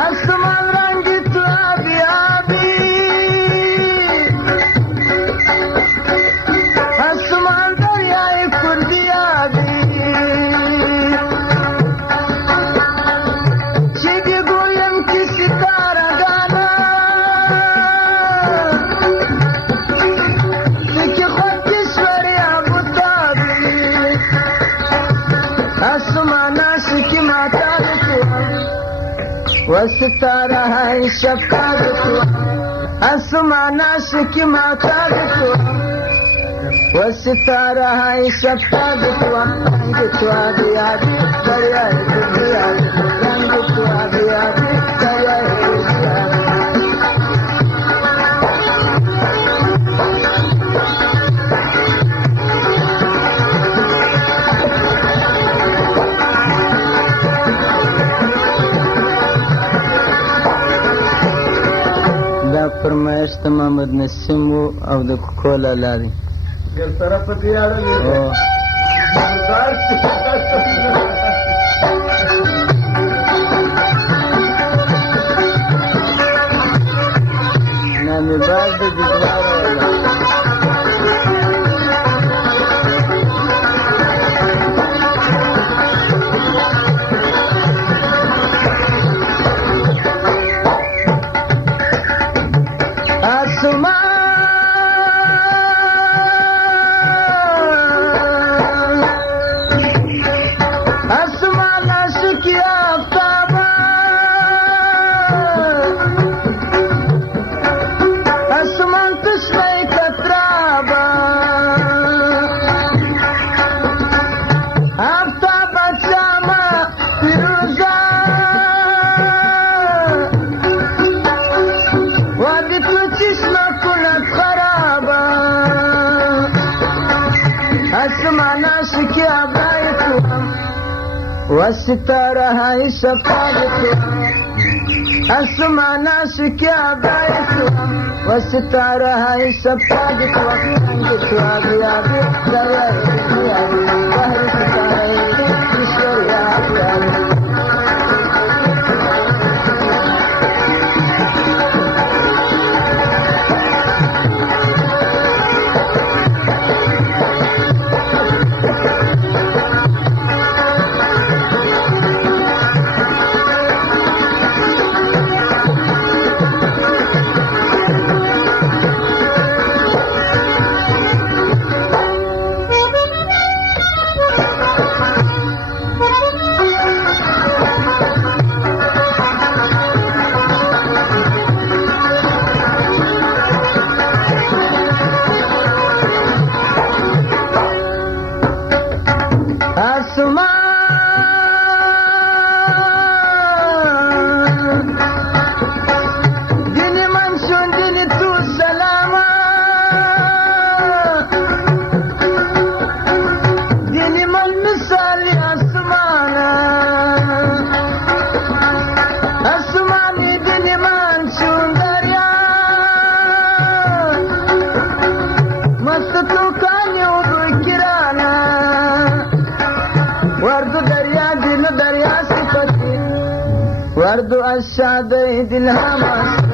आसमान रंगी तो आबी आसमान दरियाए कुर्दिया सीधी गोलम की सितारा गाना देखिए खुद की स्वरिया बुताबी आसमान आशिकी माता वसितारा है शब्दा आसमान आशिकी माता वसितारा है शब्दा रंग तुआ दिया दरिया दुनिया रंग तुआ दिया दरिया फरमाइश त मोहम्मद नसीम वो او د کولا لاري ګر طرف ته یاړلې نامي بعد د جوار वसितारा है सफारत आसमान आशिकी आबायत वसितारा है सफारत रंग तुआ दिया दरिया दुनिया बहर सितारे ईश्वरिया وردو الشادي دلهامس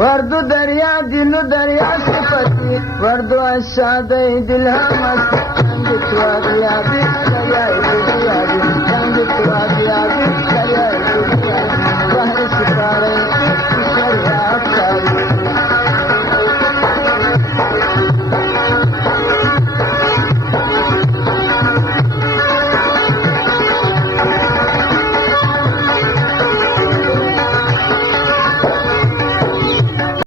وردو دريا دينو دريا صفتي وردو الشادي دلهامس عندك وادي يا بيت